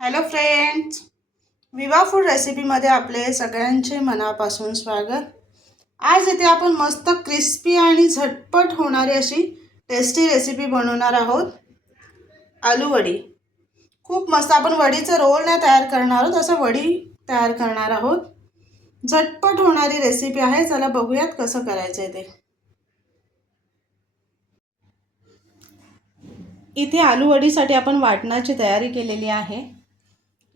Hello friends Viva food रेसिपीमध्ये आपले सगळ्यांचे मनापासून स्वागत. आज इथे आपण मस्त क्रिस्पी आणि झटपट होणारी अशी टेस्टी रेसिपी बनवणार आहोत. आलू वडी. खूप मस्त आपण वडीचं रोल नाही तयार करणार आहोत असं वडी तयार करणार आहोत. झटपट होणारी रेसिपी आहे चला बघूयात कसं करायचं आहे ते. इथे आलू वडीसाठी आपण वाटणाची तयारी केलेली आहे.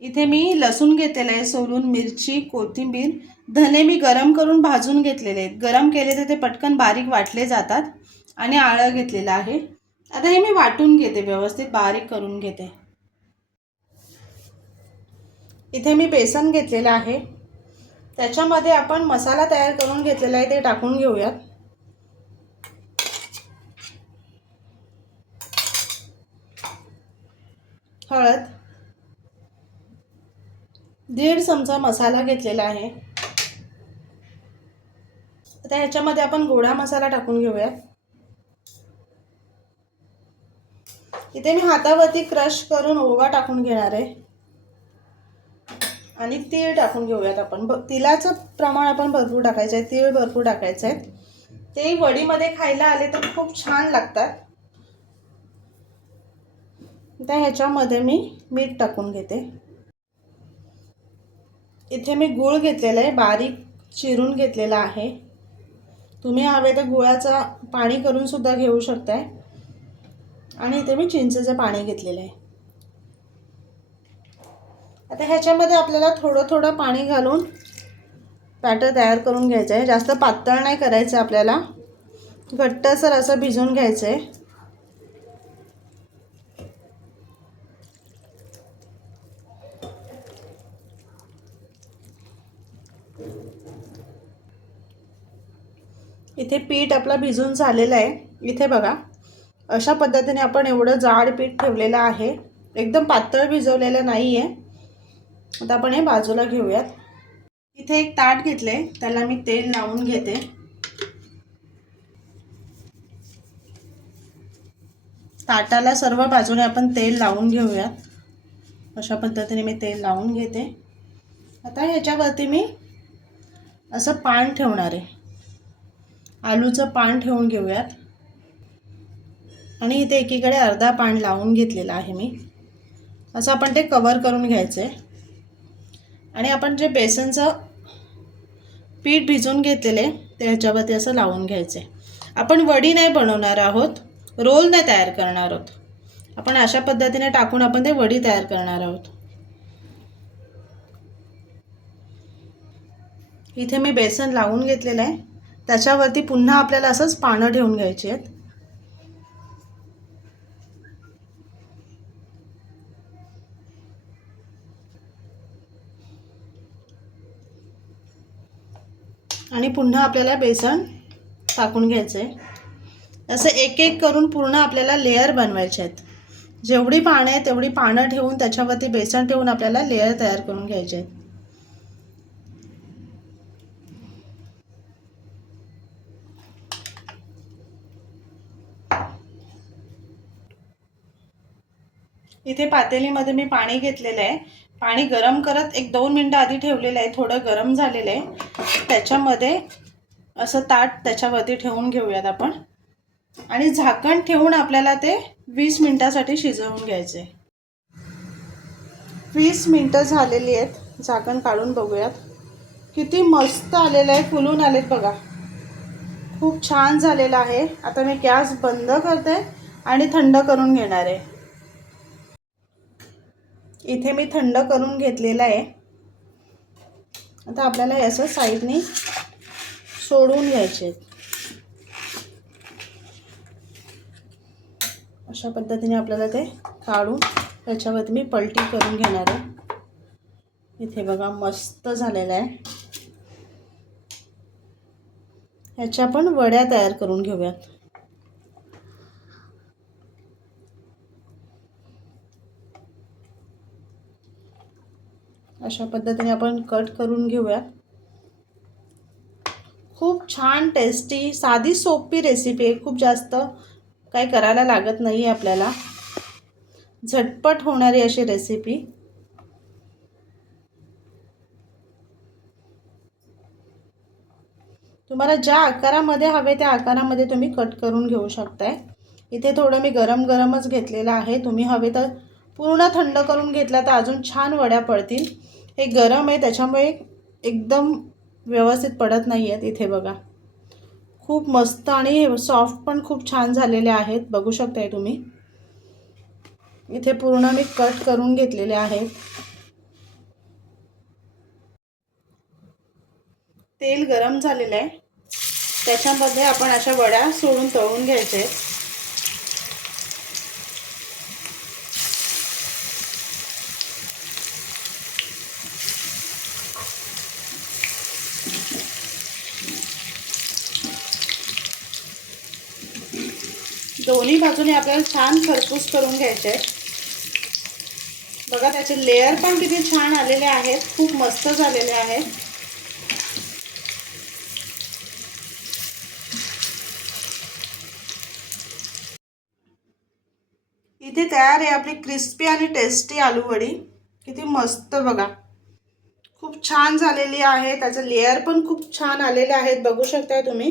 इथे मी लसूण घेतलेलं आहे सोलून मिरची कोथिंबीर. धने मी गरम करून भाजून घेतलेले आहेत. गरम केले तर ते पटकन बारीक वाटले जातात आणि आळं घेतलेलं आहे. आता हे मी वाटून घेते व्यवस्थित बारीक करून घेते. इथे मी बेसन घेतलेलं आहे. त्याच्यामध्ये आपण मसाला तयार करून घेतलेला आहे ते टाकून घेऊयात. हळद. दीड चमचा मसाला घेतलेला आहे. आता ह्याच्यामध्ये आपण गोडा मसाला टाकून घेऊयात इथे मी हातावरती क्रश करून ओवा टाकून घेणार आहे. आणि तीळ टाकून घेऊयात आपण. ब तिलाचं प्रमाण आपण भरपूर टाकायचं आहे. तीळ भरपूर टाकायचं आहे. ते वडीमध्ये खायला आले तर खूप छान लागतात. त्या ह्याच्यामध्ये मी मीठ टाकून घेते. इथे मी गूळ घेतलेला आहे बारीक चिरून घेतलेला आहे. तुम्ही हवे तर गुळाचा पाणी करून सुद्धा घेऊ शकताय. आणि इथे मी चिंचेचं पाणी घेतलेलं आहे. आता ह्याच्यामध्ये आपल्याला थोडं थोडं पाणी घालून बॅटर तयार करून घ्यायचं आहे. जास्त पातळ नाही करायचं आपल्याला. घट्टसर असं भिजवून घ्यायचं आहे. इथे पीठ आपला भिजून झालेला आहे. इथे बघा अशा पद्धतीने आपण एवढं जाड पीठ ठेवलेलं आहे. एकदम पातळ भिजवलेलं नाही आहे आता आपण हे बाजूला घेऊयात. इथे एक ताट घेतले त्याला मी तेल लावून घेते. ताटाला सर्व बाजूने आपण तेल लावून घेऊयात. अशा पद्धतीने मी तेल लावून घेते. आता ह्याच्यावरती मी असं पान ठेवणार आहे. आलूचं पान ठेवून घेऊयात. आणि इथे एकीकडे अर्धा पान लावून घेतलेलं आहे मी. असं आपण ते कवर करून घ्यायचं आहे आणि आपण जे बेसनचं पीठ भिजवून घेतलेले ते ह्याच्यावरती असं लावून घ्यायचं आहे आपण वडी नाही बनवणार आहोत रोल नाही तयार करणार आहोत. आपण अशा पद्धतीने टाकून आपण ते वडी तयार करणार आहोत. इथे मी बेसन लावून घेतलेलं आहे. त्याच्यावरती पुन्हा आपल्याला असंच पानं ठेवून घ्यायची आहेत. आणि पुन्हा आपल्याला बेसन टाकून घ्यायचं आहे. असं एक एक करून पूर्ण आपल्याला लेअर बनवायचे आहेत. जेवढी पानं आहे तेवढी पानं ठेवून त्याच्यावरती बेसन ठेवून आपल्याला लेअर तयार करून घ्यायचे आहेत. इथे पातेलीमध्ये मी पाणी घेतलेलं आहे. पाणी गरम करत एक दोन मिनटं आधी ठेवलेलं आहे. थोडं गरम झालेलं आहे. त्याच्यामध्ये असं ताट त्याच्यावरती ठेवून घेऊयात आपण. आणि झाकण ठेवून आपल्याला ते वीस मिनटासाठी शिजवून घ्यायचे आहे वीस मिनटं झालेली आहेत. झाकण काढून बघूयात. किती मस्त आलेलं आहे. फुलून आलेत बघा. खूप छान झालेलं आहे. आता मी गॅस बंद करते आणि थंड करून घेणार आहे. इथे मी थंड करून घेतलेलं आहे. आता आपल्याला हे असं साईडने सोडून घ्यायचे अशा पद्धतीने आपल्याला ते काढून त्याच्यावरती मी पलटी करून घेणार आहे. इथे बघा मस्त झालेलं आहे. ह्याच्या पण वड्या तयार करून घेऊयात. अशा पद्धतीने आपण कट करून घेऊया. खूप छान टेस्टी साधी सोपी रेसिपी आहे. खूप जास्त काही करायला लागत नाही आहे आपल्याला. झटपट होणारी अशी रेसिपी तुम्हाला ज्या आकारामध्ये हवे त्या आकारामध्ये तुम्ही कट करून घेऊ शकताय. इथे थोडं मी गरम गरमच घेतलेलं आहे. तुम्ही हवे तर पूर्ण थंड करून घेतला तर अजून छान वड्या पडतील. हे गरम आहे त्याच्यामुळे एकदम व्यवस्थित पडत नाही आहेत इथे बघा. खूप मस्त आणि सॉफ्ट पण खूप छान झालेले आहेत बघू शकताय तुम्ही. इथे पूर्ण मी कट करून घेतलेले आहेत. तेल गरम झालेलं आहे. त्याच्यामध्ये आपण अशा वड्या सोडून तळून घ्यायच्या आहेत. दोन्ही बाजूने आपल्याला छान खरपूस करून घ्यायचे आहेत. बघा त्याचे लेअर पण किती छान आलेले आहेत. खूप मस्त झालेले आहेत. इथे तयार आहे आपली क्रिस्पी आणि टेस्टी आलूवडी. किती मस्त बघा. खूप छान झालेली आहे. त्याचं लेअर पण खूप छान आलेले आहेत. बघू शकताय तुम्ही.